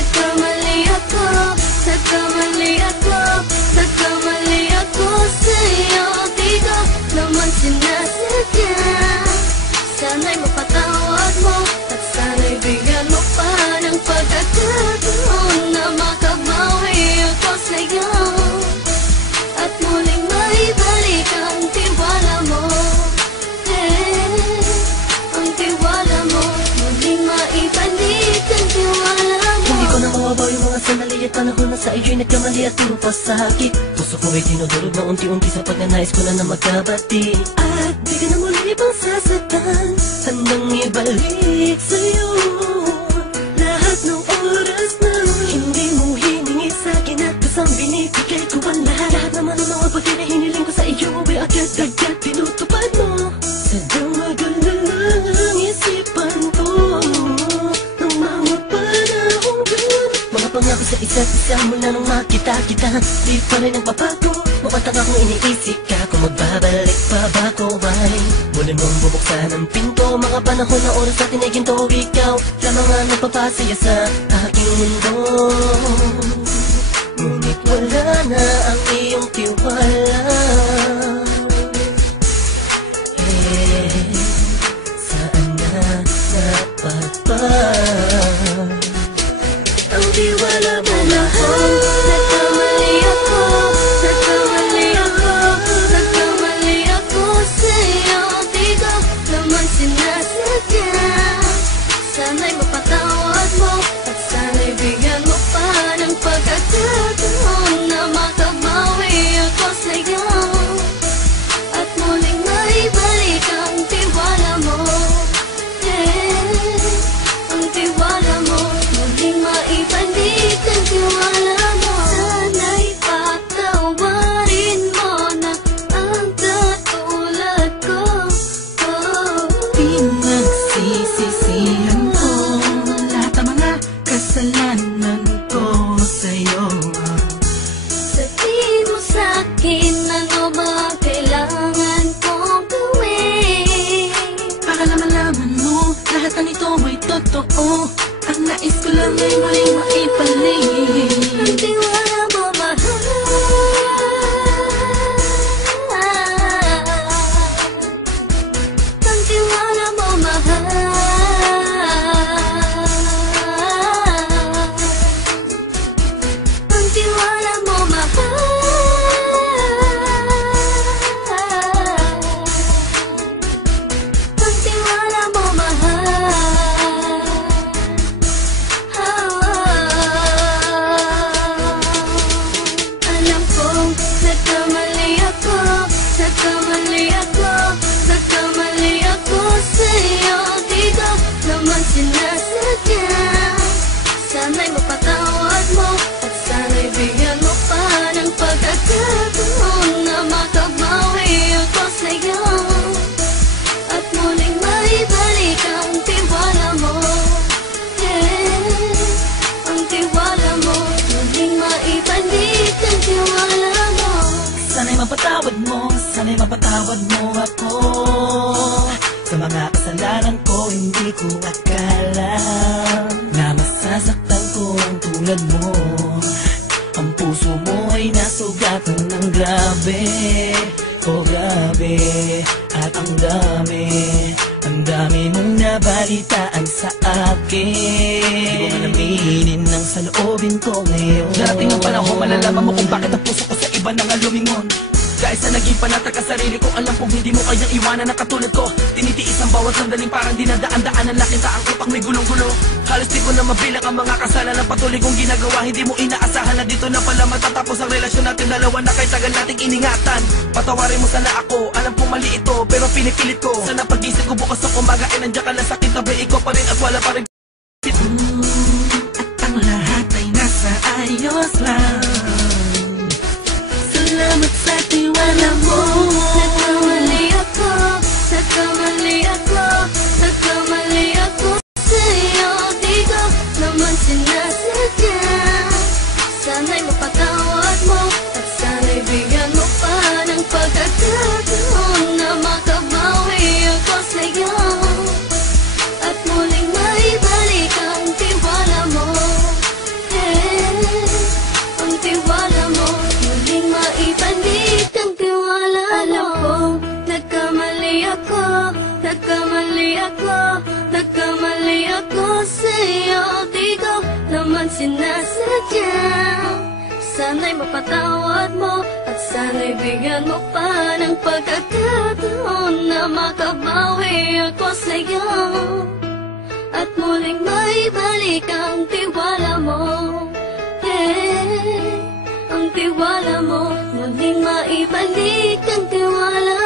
nagkamali ako, nagkamali ako, nagkamali ako sa'yo. Di ko naman sinasadya. Sana'y mapatawad mo at sana'y bigyan mo pa ng pagkakataon na makabawi ako sa'yo at muling maibalik ang tiwala mo. Ang tiwala mo, muling maibalik ang tiwala mo. Hindi ko na mawabaw yung mga sandali at panahon na sa iyo'y nagkamali at puro pasakit. Puso ko ay tinudurog na unti-unti sa pagnanais ko na magkabati. At di ka na muli pang sasaktan, handang ibalik sa'yo lahat ng oras na hindi mo hiningi sa'kin at kusang binibigay ko ang lahat. Lahat naman ng mga bagay na hiniling ko sa iyo ay agad-agad tinutupad mo. Sadyang magulo lang ang isipan ko ng mga panahong yun. Mga pangako sa isa't isa mula nung makita kita, di pa rin nagbabago. Mapatag akong iniisip ka kung magbabalik pa ba ko ay muli mong bubuksan ang pinto. Mga panahon na oras natin ay ginto, ikaw lamang ang nagpapasaya sa aking mundo. Ngunit wala na ang iyong tiwala. Saan na napagpag ang tiwala mo mahal? Nagkamali ako, nagkamali ako, nagkamali ako sa'yo. Di ko naman sinasadya. Sana'y mapatawad mo at sana'y bigyan mo pa ng pagkakataon na makabawi ako sa'yo at muling maibalik ang tiwala mo. Ang tiwala mo, muling maibalik ang tiwala mo. Sana'y patawarin mo na ang katulad ko. Pinagsisisihan ko lahat ng mga kasalanan ko sa'yo. Sabihin mo sa'kin ano ba kailangan kong gawin Para malaman mo lahat ng ito ay totoo. Ang nais ko lang ay muling maibalik ang tiwala mo, mahal. Ang tiwala mo, mahal. Ang tiwala mo, mahal. Ang tiwala mo, mahal. Alam kong nagkamali ako, nagkamali ako, nagkamali ako sa'yo. Di ko naman sinasadya. Sana'y mapatawad mo at sana'y bigyan mo pa ng pagkakataon na makabawi ako sa'yo at muling maibalik ang tiwala mo. Ang tiwala mo, muling maibalik ang tiwala mo. Sana'y mapatawad mo, sana'y mapatawad mo ako sa mga kasalanan ko. Hindi ko akala na masasaktan ko ang tulad mo. Ang puso mo ay nasugatan ng grabe, oh grabe. At ang dami mong nabalitaan sa akin. Di ko man aminin ang saloobin ko ngayon. Darating ang panahon, malalaman mo kung bakit ang puso ko sa iba nang lumingon. Dahil sa naging panatag ka sarili ko, alam kong hindi mo kayang iwanan na katulad ko. Tinitiis ang bawat sandaling parang dinadaan-daanan lang kita ang utak may gulong-gulo. Halos di ko na mabilang ang mga kasalanan patuloy kong ginagawa. Hindi mo inaasahan na dito na pala matatapos ang relasyon natin dalawa na kahit tagal nating iningatan. Patawarin mo sana ako, alam kong mali ito pero pinipilit ko. Sana pag-isip ko bukas ng umaga ay nandiyan ka lang sa akin, tabi ikaw pa rin at wala pa rin. At ang lahat ay nasa ayos lang. Salamat sa tiwala mo. Nagkamali ako, nagkamali ako, nagkamali ako sa'yo. Di ko naman sinasadya. Sana'y mapatawad mo at sana'y bigyan mo pa ng pagkakataon na makabawi ako sa'yo at muling maibalik ang tiwala mo. sa'yo, di ko naman sinasadya. Sana'y mapatawad mo at sana'y bigyan mo pa ng pagkakataon na makabawi ako sa'yo at muling maibalik ang tiwala mo. Ang tiwala mo, muling maibalik ang tiwala